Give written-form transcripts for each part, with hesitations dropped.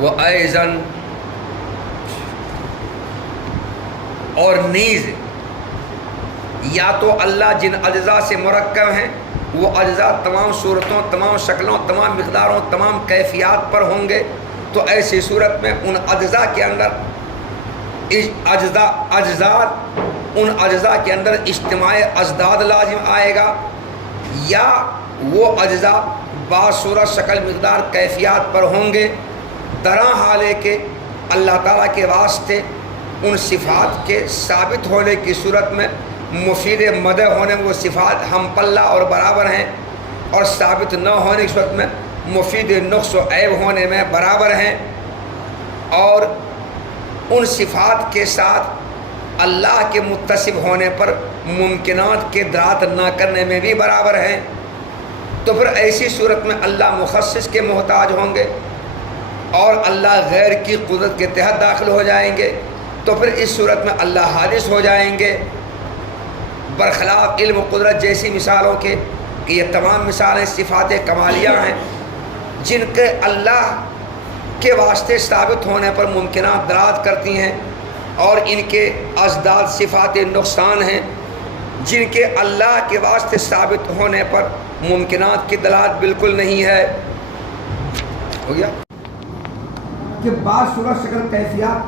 وہ ایزن اور نیز یا تو اللہ جن اجزاء سے مرکب ہیں وہ اجزاء تمام صورتوں، تمام شکلوں، تمام مقداروں، تمام کیفیات پر ہوں گے، تو ایسی صورت میں ان اجزاء کے اندر ان اجزاء کے اندر اجتماع ازداد لازم آئے گا، یا وہ اجزاء بعض صورت، شکل، مقدار، کیفیات پر ہوں گے، طرح حال ہے کہ اللہ تعالیٰ کے واسطے ان صفات کے ثابت ہونے کی صورت میں مفید مدح ہونے میں وہ صفات ہم پلہ اور برابر ہیں، اور ثابت نہ ہونے کی صورت میں مفید نقص و عیب ہونے میں برابر ہیں، اور ان صفات کے ساتھ اللہ کے متصف ہونے پر ممکنات کے دراعت نہ کرنے میں بھی برابر ہیں، تو پھر ایسی صورت میں اللہ مخصص کے محتاج ہوں گے اور اللہ غیر کی قدرت کے تحت داخل ہو جائیں گے، تو پھر اس صورت میں اللہ حادث ہو جائیں گے، برخلاف علم و قدرت جیسی مثالوں کے کہ یہ تمام مثالیں صفات کمالیہ ہیں جن کے اللہ کے واسطے ثابت ہونے پر ممکنات دراعت کرتی ہیں، اور ان کے ازداد صفات نقصان ہیں جن کے اللہ کے واسطے ثابت ہونے پر ممکنات کی دلالت بالکل نہیں ہے۔ ہو گیا کہ بعض صورت، شکل، کیفیات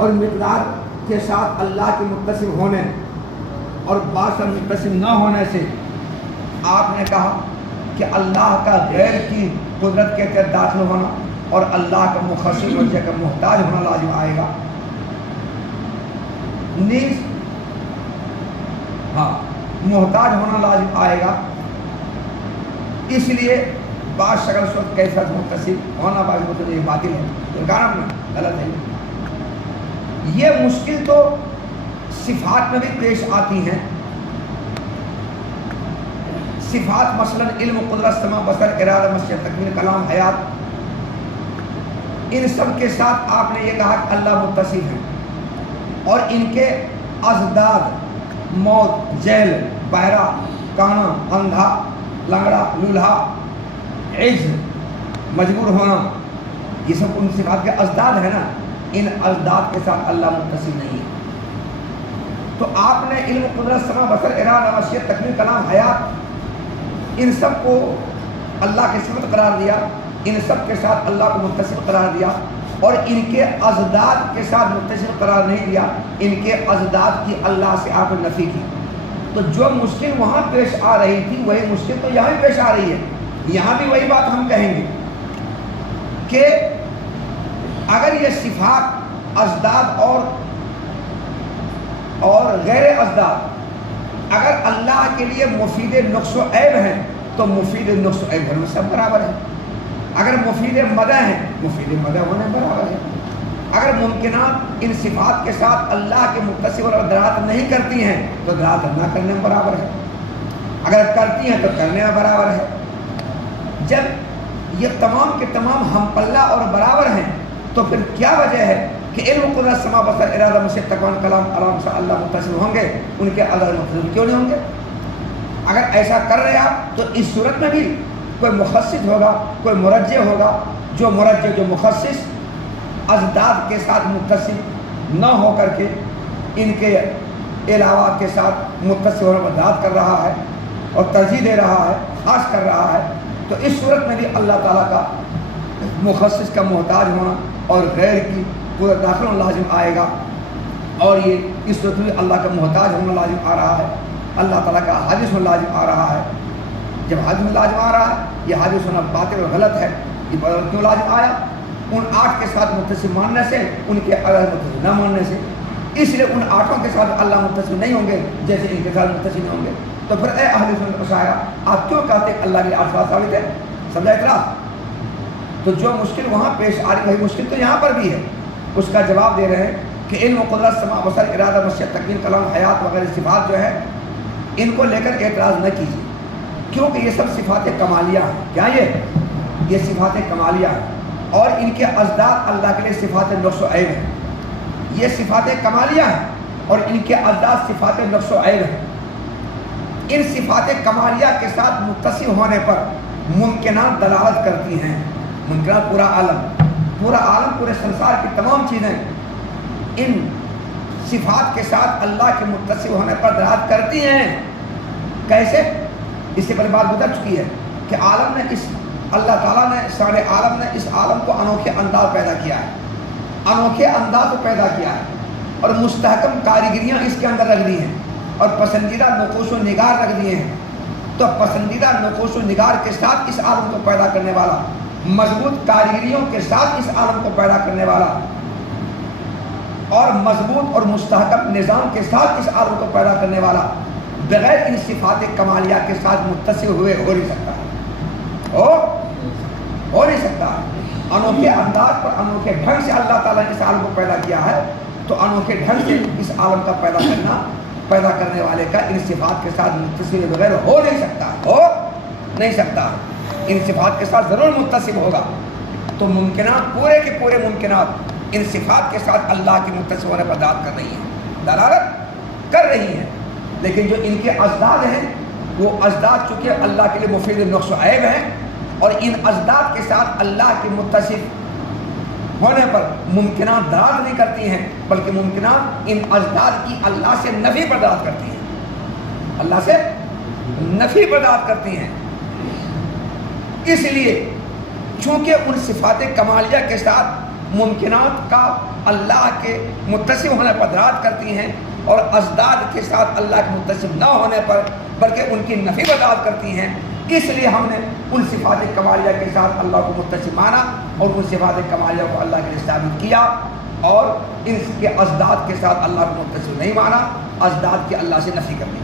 اور مقدار کے ساتھ اللہ کے متصف ہونے اور بعض سے متصف نہ ہونے سے آپ نے کہا کہ اللہ کا غیر کی قدرت کے تحت داخل ہونا اور اللہ کا مخصص وجہ کا محتاج ہونا لازم آئے گا، نیز محتاج ہونا لازم آئے گا، اس لیے بعض شکل، صورت، کیفیت متصف ہونا بعض متصف یہ باطل ہے، غلط ہے۔ یہ مشکل تو صفات میں بھی پیش آتی ہیں، صفات مثلا علم، قدرت، سمع، بصر، ارادہ، مشیت، تکوین، کلام، حیات، ان سب کے ساتھ آپ نے یہ کہا کہ اللہ متصف ہے، اور ان کے ازداد موت، جیل، بہرا، کانا، اندھا، لنگڑا، لولہا، عجز، مجبور ہونا، یہ سب ان صفات کے ازداد ہیں نا، ان ازداد کے ساتھ اللہ متصف نہیں ہے۔ تو آپ نے علم، قدرت، سمع، بصر، ارادہ، مشیت، تکوین، کلام، حیات، ان سب کو اللہ کی صفت قرار دیا، ان سب کے ساتھ اللہ کو متصف قرار دیا، اور ان کے ازداد کے ساتھ متصف قرار نہیں دیا، ان کے ازداد کی اللہ سے آپ نے نفی کی۔ تو جو مشکل وہاں پیش آ رہی تھی وہی مشکل تو یہاں بھی پیش آ رہی ہے، یہاں بھی وہی بات ہم کہیں گے کہ اگر یہ صفات ازداد اور غیر ازداد اگر اللہ کے لیے مفید نقص و عیب ہیں تو مفید نقص و عیب ہونے میں سب برابر ہے، اگر مفید مدح ہیں مفید مدح ہونے میں برابر ہے، اگر ممکنات ان صفات کے ساتھ اللہ کے متصف اور دراعت نہیں کرتی ہیں تو دراعت نہ کرنے میں برابر ہے، اگر کرتی ہیں تو کرنے میں برابر ہے۔ جب یہ تمام کے تمام ہم پلہ اور برابر ہیں تو پھر کیا وجہ ہے کہ علم، قدرت، سمع، بصر، ارادہ، مشیت، تکوین، کلام، آرام سے اللہ متصف ہوں گے، ان کے اللہ متصف کیوں نہیں ہوں گے؟ اگر ایسا کر رہے آپ تو اس صورت میں بھی کوئی مخصص ہوگا، کوئی مرجع ہوگا، جو مرجع، جو مخصص ازداد کے ساتھ متصف نہ ہو کر کے ان کے علاوہ کے ساتھ متصف ہونے پر داد کر رہا ہے اور ترجیح دے رہا ہے، خاص کر رہا ہے، تو اس صورت میں بھی اللہ تعالیٰ کا مخصص کا محتاج ہونا اور غیر کی پورا داخل ہونا لازم آئے گا، اور یہ اس صورت میں اللہ کا محتاج ہونا لازم آ رہا ہے، اللہ تعالیٰ کا حادث ہونا لازم آ رہا ہے۔ جب حادث ہونا لازم آ رہا ہے، یہ حادث ہونا باطل اور غلط ہے، یہ کیوں لازم آیا؟ ان 8 کے ساتھ متصف ماننے سے، ان کے اللہ متصف نہ ماننے سے، اس لیے ان 8 کے ساتھ اللہ متصف نہیں ہوں گے جیسے ان کے ساتھ متصف نہیں ہوں گے۔ تو پھر اے اہل سنت و شاعرہ، آپ کیوں کہتے کہ اللہ کے آسمان ثابت ہے؟ سمجھا اعتراض؟ تو جو مشکل وہاں پیش آ رہی وہی مشکل تو یہاں پر بھی ہے، اس کا جواب دے رہے ہیں کہ علم و قدرت، سمع، بصر، ارادہ، مشیت، تکوین، کلام، حیات وغیرہ صفات جو ہے ان کو لے کر اعتراض نہ کیجیے، کیونکہ یہ سب صفات کمالیہ ہیں۔ کیا یہ صفات کمالیہ ہیں، اور ان کے ازداد اللہ کے لیے صفات نقص و عیب ہیں۔ یہ صفات کمالیہ ہیں اور ان کے ازداد صفات نقص و عیب ہیں۔ ان صفات کمالیہ کے ساتھ متصف ہونے پر ممکنات دلالت کرتی ہیں، मुमकिनात पूरा आलम पूरे संसार की तमाम चीज़ें इन सिफात के साथ अल्लाह के मुत्तसिफ होने पर दलालत करती हैं। कैसे? इससे पहले बात गुजर चुकी है कि आलम ने अल्लाह ताला ने सारे आलम ने इस आलम को अनोखे अंदाज पैदा किया है, अनोखे अंदाज को पैदा किया है और मुस्तहकम कारीगरियाँ इसके अंदर रख दी हैं और पसंदीदा नकोश व निगार रख दिए हैं। तो पसंदीदा नकोश व निगार के साथ इस आलम को पैदा करने वाला, मजबूत कारीगरियों के साथ इस आलम को पैदा करने वाला और मजबूत और मुस्तहकम निज़ाम के साथ इस आलम को पैदा करने वाला बगैर इन सिफात कमालिया के साथ मुत्तसिफ हुए हो नहीं सकता, हो नहीं सकता। अनोखे अंदाज पर अनोखे ढंग से अल्लाह ताला ने इस आलम को पैदा किया है, तो अनोखे ढंग से इस आलम का पैदा करने वाले का इन सिफात के साथ मुत्तसिफ बगैर हो नहीं सकता। इन सिफात के साथ ज़रूर मुत्तसिफ होगा। तो मुमकिनात पूरे के पूरे मुमकिनात इन सिफात के साथ अल्लाह की मुत्तसिफ होने पर दलालत कर रही हैं। लेकिन जो इनके अजदाद हैं वो अजदाद चूँकि अल्लाह के लिए मुफीद नुक्स व ऐब हैं और इन अजदाद के साथ अल्लाह की मुत्तसिफ होने पर मुमकिनात दलालत नहीं करती हैं, बल्कि मुमकिनात इन अजदाद की अल्लाह से नफ़ी पर दलालत करती हैं, अल्लाह से नफ़ी पर दलालत करती हैं। इसलिए चूँकि उन सिफात कमालिया के साथ मुमकिनात का अल्लाह के मुत्तसिफ होने पर दलालत करती हैं और अजदाद के साथ अल्लाह के मुत्तसिफ न होने पर बल्कि उनकी नफ़ी पर दलालत करती हैं, इसलिए हमने उन सिफात कमालिया के साथ अल्लाह को मुत्तसिफ माना और उन सिफात कमालिया को अल्लाह के लिए साबित किया और इनके अजदाद के साथ अल्लाह को मुत्तसिफ नहीं माना, अजदाद की अल्लाह से नफ़ी कर दी।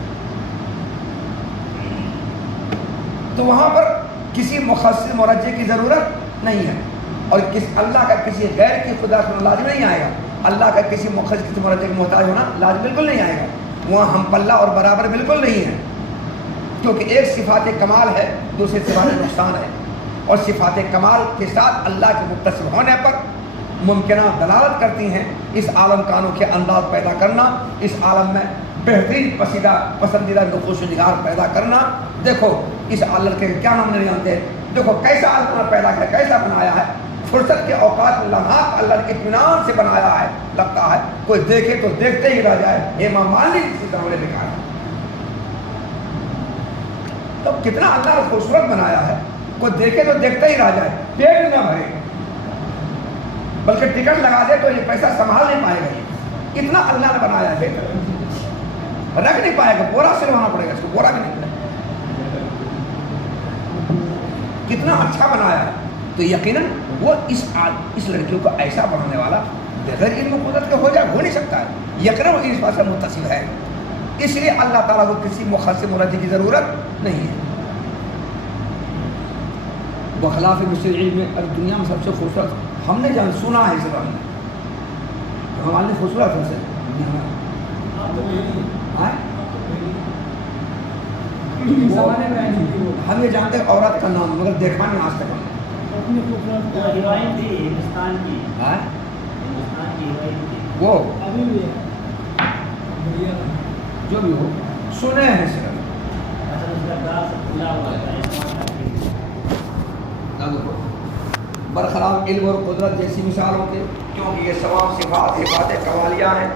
तो वहाँ पर किसी मुखस्सिस मुरज्जिह की ज़रूरत नहीं है और अल्लाह का किसी गैर की खुदा से लाजिम नहीं आएगा, अल्लाह का किसी मुखस्सिस किसी मुरज्जिह के मोहताज होना लाजिम बिल्कुल नहीं आएगा। वहाँ हम पल्ला और बराबर बिल्कुल नहीं है, क्योंकि एक सिफात कमाल है, दूसरी सिफात नुकसान है और सिफात कमाल के साथ अल्लाह के मुत्तसिफ होने पर मुमकिनात दलालत करती हैं। इस आलम का अनोखे अंदाज पैदा करना, इस आलम में बेहतरीन पसंदीदा नुक़ूश निगार पैदा करना। देखो इस आलम के क्या नाम नहीं जानते, देखो कैसा आलम पैदा किया, कैसा बनाया है, फुर्सत के औकात में लम्हात अल्लाह ने इत्मीनान से बनाया है। लगता है कोई देखे तो देखते ही रह जाए, हेमा मालिनी किसी तरह लिखा है। तो कितना अल्लाह ने खूबसूरत बनाया है, कोई देखे तो देखते ही रह जाए, पेट न भरे, बल्कि टिकट लगा दे तो ये पैसा संभाल नहीं पाएगा। ये इतना अल्लाह ने बनाया है, रख नहीं पाएगा, बोरा सिलवाना पड़ेगा इसको, बोरा भी नहीं, कितना अच्छा बनाया है। तो यकीनन वो इस लड़कियों को ऐसा बनाने वाला बगैर इल्म कुदरत के हो नहीं सकता है, यकीनन वो इस बात से मुत्तसिफ है। इसलिए अल्लाह ताला को किसी मुखस्सिस मुरज्जिह की ज़रूरत नहीं है। बखलाफ मुस्लिम में अगर दुनिया में सबसे खूबसूरत हमने जान सुना है, इस बारे में तो हमारे लिए खूबसूरत है दुनिया में, हम ये जानते हैं औरत का नाम, मगर देखा नहीं आज तक वो जो भी हो सुने हैं सिर्फ। बरखलाफ इल्म और कुदरत जैसी मिसालों के, क्योंकि ये तमाम सिफात कमालियाँ हैं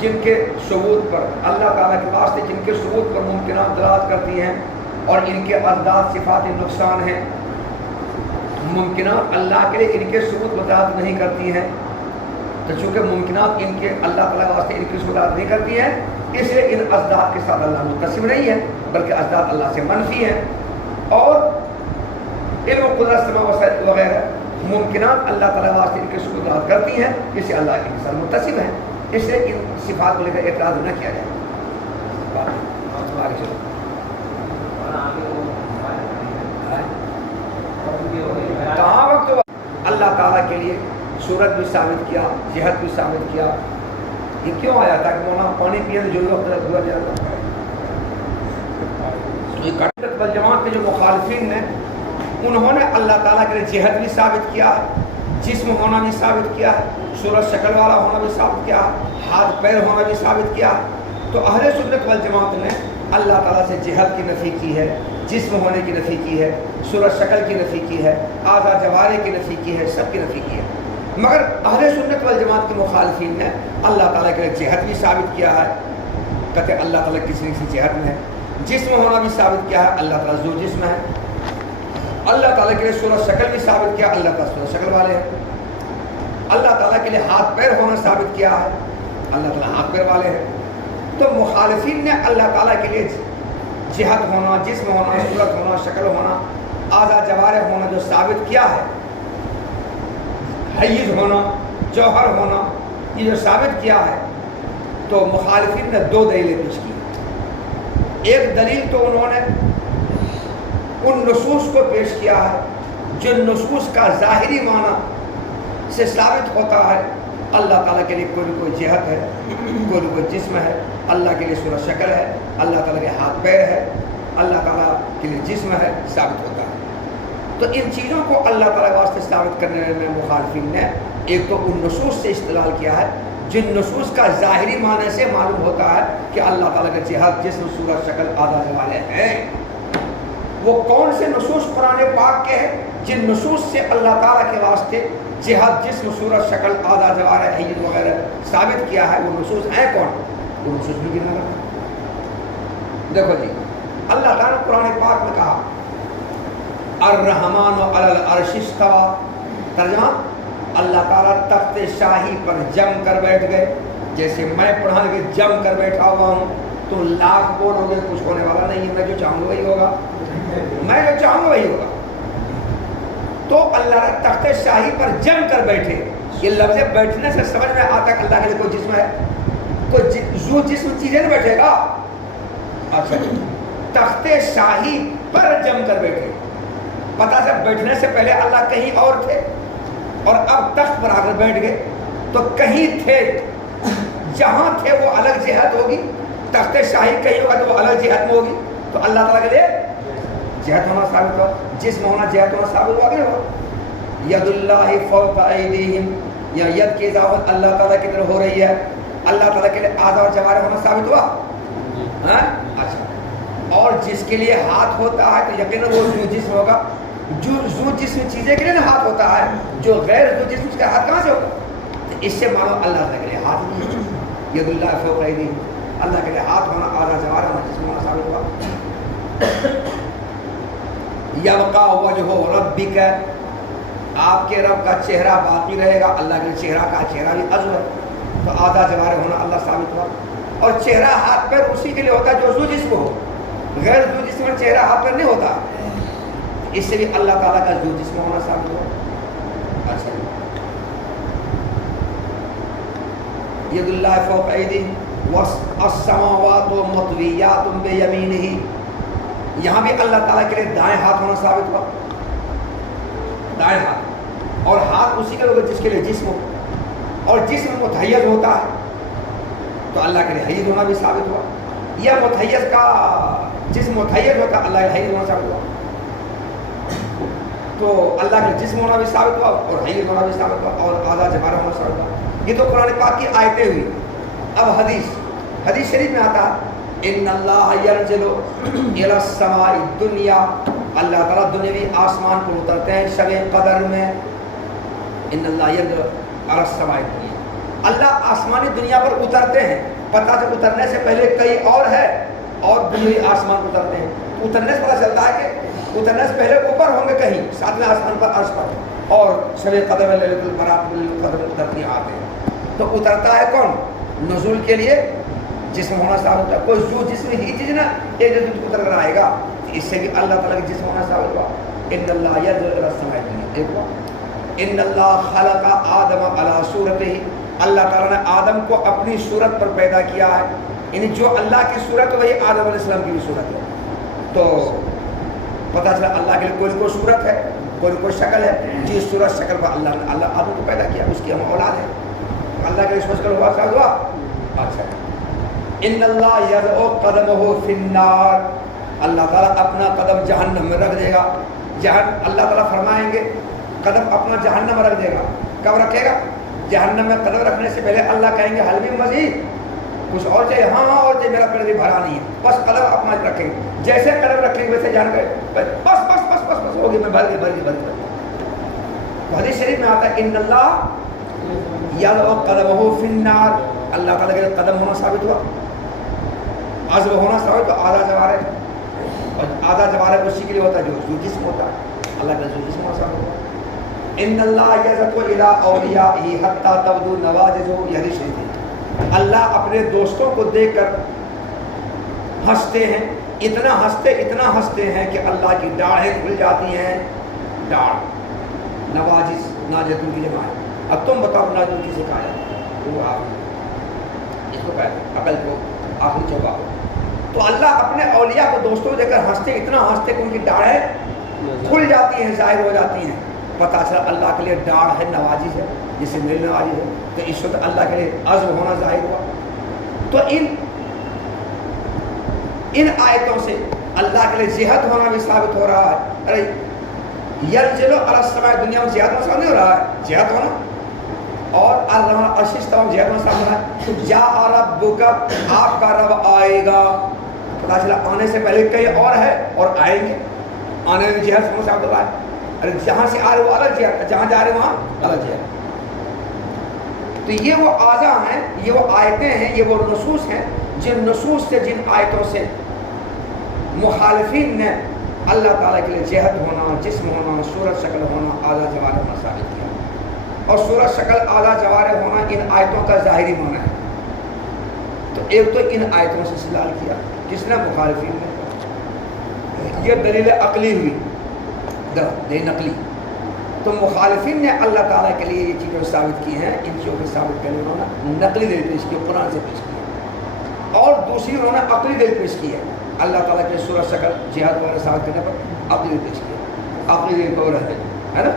जिनके सबूत पर अल्लाह ताला के वास्ते, जिनके सबूत पर मुमकिनात दलालत करती हैं और इनके अज़दाद सिफात नुकसान हैं। मुमकिनात अल्लाह के लिए इनके सबूत दलालत नहीं करती हैं, तो चूँकि मुमकिनात इनके अल्लाह ताला के वास्ते इनकी सबूत दलालत नहीं करती है, इसलिए इन अज़दाद के साथ अल्लाह मुत्तसिफ नहीं है, बल्कि अज़दाद अल्लाह से मनफी हैं। और इल्म कुदरत वगैरह मुमकिनात अल्लाह ताला के वास्ते इनकी सबूत दलालत करती हैं, इसलिए अल्लाह के साथ मुत्तसिफ है। इसलिए इन सिफात को लेकर एतराज़ न किया जाए। कहाँ वक्त अल्लाह ताला के लिए सूरत भी साबित किया, जिहत भी साबित किया। ये क्यों आया? ताकि मौलाना पानी पिए तो जो वक्त हुआ जाता है। जमात के जो मुखालिफिन ने, उन्होंने अल्लाह ताला के लिए जिहत भी साबित किया है, जिस्म होना भी साबित किया है, सूरत शक्ल वाला होना भी साबित किया, हाथ पैर होना भी साबित किया। तो अहले सुन्नत वल जमात ने अल्लाह ताला से जिहत की नफ़ी की है, जिस्म होने की नफ़ी की है, सूरत शक्ल की नफ़ी की है, आज़ा जवारे की नफ़ी की है, सब की नफ़ी की है। मगर अहले सुन्नत वल जमात के मुखालिफिन ने अल्लाह ताला के लिए जिहत भी साबित किया है, कहते अल्लाह ताला किसी किसी जिहत में है। जिस्म होना भी साबित किया है, अल्लाह ताला ज़ू जिस्म है। अल्लाह ताला के लिए सूरत शक्ल भी साबित किया, अल्लाह ताला सूरत शक्ल वाले हैं। अल्लाह ताला के लिए हाथ पैर होना साबित किया है, अल्लाह ताला हाथ पैर वाले हैं। तो मुखालिफिन ने अल्लाह ताला के लिए जिहत होना, जिस्म होना, सूरत होना, शक्ल होना, आज़ा जवारे होना जो साबित किया है, हय्यज होना, जौहर होना, ये जो साबित किया है, तो मुखालिफिन ने दो दलीलें पेश की। एक दलील तो उन्होंने उन नसूस को पेश किया है जो नसूस का ज़ाहिरी माना से साबित होता है अल्लाह ताला के लिए कोई न कोई जिहत है, कोई न कोई जिस्म है, अल्लाह के लिए सूरत शक्ल है, अल्लाह ताला के हाथ पैर है, अल्लाह ताला के लिए जिस्म है, साबित होता है। तो इन चीज़ों को अल्लाह ताला वास्ते साबित करने में मुखालिफिन ने एक तो उन नसूस से इस्तेलाल किया है जिन नसूस का ज़ाहिरी माने से मालूम होता है कि अल्लाह ताला के जिहत, जिस्म, सूरत शक्ल, आज़ा वाले हैं। वो कौन से नसूस कुरान पाक के हैं जिन नसूस से अल्लाह ताला के वास्ते जिहद, जिस्म, सूरत शक्ल, आज़ा जवारे, हय्यज वगैरह साबित किया है, वो नसूस हैं कौन? वो नसूस भी गिना रहा। देखो जी, अल्लाह ताला ने कुरान पाक में कहा अर्रहमान अलल अर्श इस्तवा, तर्जुमा अल्लाह ताला तख्ते शाही पर जम कर बैठ गए। जैसे मैं पढ़ाने के जम कर बैठा हुआ हूँ, तुम लाख बोलोगे कुछ होने वाला नहीं है, मैं जो चाहूँगा वही होगा, मैं जो चाहूँगा वही होगा। तो अल्लाह तख्ते शाही पर जम कर बैठे, ये लफ्ज़ बैठने से समझ में आता है अल्लाह के लिए कोई जिस्म है, कोई जो जिस्म चीज़ें नहीं बैठेगा। अच्छा, तख्ते शाही पर जम कर बैठे, पता चल बैठने से पहले अल्लाह कहीं और थे और अब तख्त पर आकर बैठ गए, तो कहीं थे, जहाँ थे वो अलग जिहत होगी, तख्ते शाही कहीं होगा तो वो अलग जिहत में होगी। तो अल्लाह ताला के लिए जिहत होना साबित हुआ, जिस्म होना, जिहत होना साबित हुआ कि नहीं? यदुल्लाहि फौका ऐदीहिम, या यद की इजाफत अल्लाह ताला की तरफ हो रही है, अल्लाह ताला के लिए आज़ा और जवारे होना साबित हुआ। हाँ, अच्छा, और जिसके लिए हाथ होता है तो यकीनन वो जो जिस्म होगा, जो जिस्म चीज़ें के लिए ना हाथ होता है, जो गैर जो जिस्म उसका हाथ कहाँ से होगा? तो इससे मानो अल्लाह ताला के लिए हाथ नहीं, यदुल्लाहि फौका ऐदीहिम, अल्लाह के लिए हाथ होना, आज़ा जवारे होना, जिस्म होना साबित हुआ। यबका वजहो रब्बिक, आपके रब का चेहरा बाकी रहेगा, अल्लाह के चेहरा का चेहरा भी अज़्व है, तो आधा जवारे होना अल्लाह साबित हुआ। और चेहरा हाथ पैर उसी के लिए होता है जो जिस्म हो, गैर जो जिस्म चेहरा हाथ पैर नहीं होता, इससे भी अल्लाह ताला का जो जिस्म होना साबित हुआ। अच्छा, यदुल्लाहि फौका ऐदीहिम वस्समावातु मतवियातुन बियमीनिही, यहाँ भी अल्लाह ताला के लिए दाएं हाथ होना साबित हुआ, दाएं हाथ, और हाथ उसी के लोग जिसके लिए जिस्म हो, और जिस्म मुतहय्यज होता है तो अल्लाह के लिए हय्यज होना भी साबित हुआ, या मुतहय्यज का जिस्म मुतहय्यज होता अल्लाह के हय्यज होना साबित हुआ। तो अल्लाह के जिस्म होना भी साबित हुआ और हय्यज होना भी साबित हुआ और आज़ा जवारे होना साबित हुआ। ये तो कुरान पाक की आयतें हुई। अब हदीस शरीफ में आता है इन्नल्लाह यंज़िलु इला समाई दुनिया, अल्लाह ताला दुनियावी आसमान पर उतरते हैं शब कदर में। इन्नल्लाह यंज़िलु इला समाई दुनिया, अल्लाह आसमानी दुनिया पर उतरते हैं। पता जब उतरने से पहले कहीं और है और दुनियावी आसमान पर उतरते हैं, उतरने से पता चलता है कि उतरने से पहले ऊपर होंगे कहीं सातवें आसमान पर, अर्श पर, और शब कदर में लैलतुल बरात में कदर उतरती आते हैं। तो उतरता है कौन? नुज़ूल के लिए जिस्म होना साबित होता है। कोई जो जिस्म ही चीज़ ना एक दिन उतर कर आएगा, इससे भी अल्लाह ताला के जिस्म होना साबित हुआ। इन्नल्लाह यंज़िलु इला समाई दुनिया, एक हुआ इन्नल्लाह खलक़ा आदम अला सूरतिही, अल्लाह ताला ने आदम को अपनी सूरत पर पैदा किया है, यानी जो अल्लाह की सूरत है वही आदम अलैहिस्सलाम की भी सूरत है। तो पता चला अल्लाह के लिए कोई कोई सूरत है, कोई कोई शक्ल है, जिस सूरत शक्ल पर अल्लाह आदम को पैदा किया उसकी हम औलाद है, अल्लाह के लिए शक्ल हुआ साबित हुआ। अच्छा, इन्नल्लाह यदउ क़दमहु फिन्नार, अल्लाह ताला अपना कदम जहन्नम में रख देगा। अल्लाह ताला फरमाएंगे कदम अपना जहन्नम में रख देगा। कब रखेगा? जहन्नम में कदम रखने से पहले अल्लाह कहेंगे हल मिन मज़ीद, کچھ اور چاہیے؟ ہاں ہاں اور چاہیے، میرا قلب بھی بھرا نہیں ہے، بس قلب اپنا رکھیں گے، جیسے قلب رکھیں گے ویسے جان گئے بس بس بس بس بس ہوگی، میں بھر گئی۔ حدیث شریف میں آتا ہے ان اللہ یضع قدمہ فی النار، اللہ تعالیٰ کے قدم ہونا ثابت ہوا، عزم ہونا ثابت ہوا، آدھا جوارح، اور آدھا جوارح اسی کے لیے ہوتا ہے جو جسم ہوتا ہے، اللہ کا جو جسم ہونا ثابت ہوا۔ ان اللہ یضع الی اولیاءہ حتی تبدو نواجذہ، یہ حدیث شریف ہے، اللہ اپنے دوستوں کو دیکھ کر ہنستے ہیں، اتنا ہنستے ہیں کہ اللہ کی ڈاڑھیں کھل جاتی ہیں، ڈاڑھ نواجز ناجتن کی جمع ہے۔ اب تم بتاؤ ناجتن کسے کہا جاتا ہے؟ وہ آپ اس کو کہتے ہیں عقل کو آخری چوبا کو۔ تو اللہ اپنے اولیاء کو دوستوں کو دیکھ کر ہنستے، اتنا ہنستے کہ ان کی ڈاڑھیں کھل جاتی ہیں، ظاہر ہو جاتی ہیں، پتہ چلا اللہ کے لیے ڈاڑھ ہے، نواجز ہے، جسے میل نواجز ہے، تو اس وقت اللہ کے لیے عزم ہونا ظاہر ہوا۔ تو ان آیتوں سے اللہ کے لیے جہت ہونا بھی ثابت ہو رہا ہے۔ ارے یرجلو علی السماء، دنیا میں جہاد ہونا نہیں ہو رہا ہے، جہاد ہونا، اور الرحمن عرش تمام جہاد ہونا ثابت ہو رہا ہے۔ جاء ربک، آپ کا رب آئے گا، پتہ چلا آنے سے پہلے کہیں اور ہے اور آئیں گے، آنے میں جہاد ہونا ثابت ہو رہا ہے۔ ارے جہاں سے آ رہے وہ الگ جہاد، جہاں جا رہے وہاں الگ جہاد۔ تو یہ وہ اعضاء ہیں، یہ وہ آیتیں ہیں، یہ وہ نصوص ہیں جن نصوص سے، جن آیتوں سے مخالفین نے اللہ تعالیٰ کے لیے جہت ہونا، جسم ہونا، صورت شکل ہونا، اعلیٰ جوارح ہونا ثابت کیا، اور صورت شکل اعلیٰ جوارح ہونا ان آیتوں کا ظاہری معنی ہے۔ تو ایک تو ان آیتوں سے استدلال کیا، کس نے؟ مخالفین نے۔ یہ دلیل عقلی ہوئی، دلیل نقلی۔ تو مخالفین نے اللہ تعالیٰ کے لیے یہ چیزیں ثابت کی ہیں، ان چیزوں کو ثابت کرنے انہوں نے نقلی دلیل پیش کی، قرآن سے پیش کی، اور دوسری انہوں نے عقلی دلیل پیش کی ہے، اللہ تعالیٰ کے صورت شکل جہاد وغیرہ ثابت کرنے پر عقلی دلیل پیش کی، عقلی دلیل کو رہتے ہے نا۔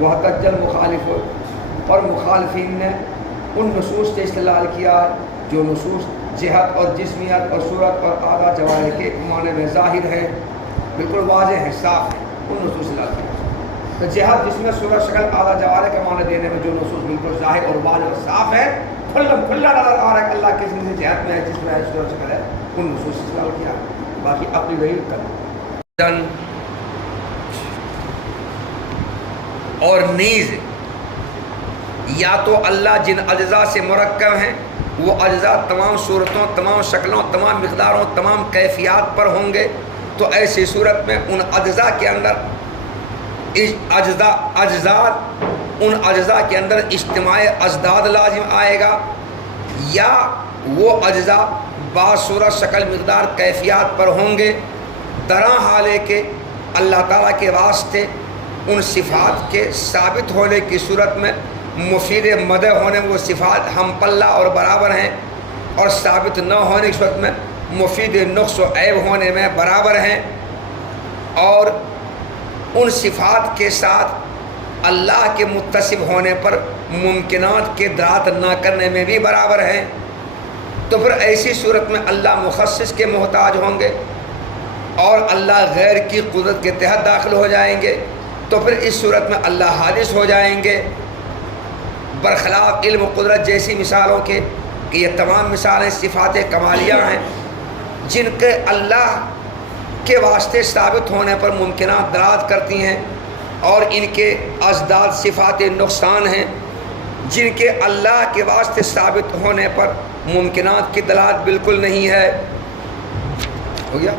وَحَتَّجَّ الْمُخَالِفُ، اور مخالفین نے ان نصوص سے استدلال کیا جو نصوص جہاد اور جسمیت اور صورت اور اعضاء جوارح کے معنی میں ظاہر ہے، بالکل واضح ہے، صاف ہے، ان نصوص سے استدلال کیا۔ تو جہاد جسمیت صورت شکل اعضاء جوارح کے معنی دینے میں جو نصوص بالکل ظاہر اور واضح اور صاف ہے، کھلا نظر آ رہا ہے کہ اللہ کس سے جہاد میں ہے، جس میں ہے، صورت شکل ہے، ان نصوص سے استدلال کیا، باقی اپنی دلیل کر۔ اور نیز یا تو اللہ جن اجزاء سے مرکب ہیں وہ اجزاء تمام صورتوں، تمام شکلوں، تمام مقداروں، تمام کیفیات پر ہوں گے، تو ایسی صورت میں ان اجزاء کے اندر ان اجزاء کے اندر اجتماع ازداد لازم آئے گا، یا وہ اجزاء بعض صورت شکل مقدار کیفیات پر ہوں گے، طرح حال ہے کہ اللہ تعالیٰ کے واسطے ان صفات کے ثابت ہونے کی صورت میں مفید مدح ہونے میں وہ صفات ہم پلہ اور برابر ہیں، اور ثابت نہ ہونے کی صورت میں مفید نقص و عیب ہونے میں برابر ہیں، اور ان صفات کے ساتھ اللہ کے متصف ہونے پر ممکنات کے دراعت نہ کرنے میں بھی برابر ہیں۔ تو پھر ایسی صورت میں اللہ مخصص کے محتاج ہوں گے اور اللہ غیر کی قدرت کے تحت داخل ہو جائیں گے، تو پھر اس صورت میں اللہ حادث ہو جائیں گے، برخلاف علم و قدرت جیسی مثالوں کے، کہ یہ تمام مثالیں صفات کمالیہ ہیں جن کے اللہ کے واسطے ثابت ہونے پر ممکنات دراعت کرتی ہیں، اور ان کے ازداد صفات نقصان ہیں جن کے اللہ کے واسطے ثابت ہونے پر ممکنات کی دلالت بالکل نہیں ہے۔ ہو گیا؟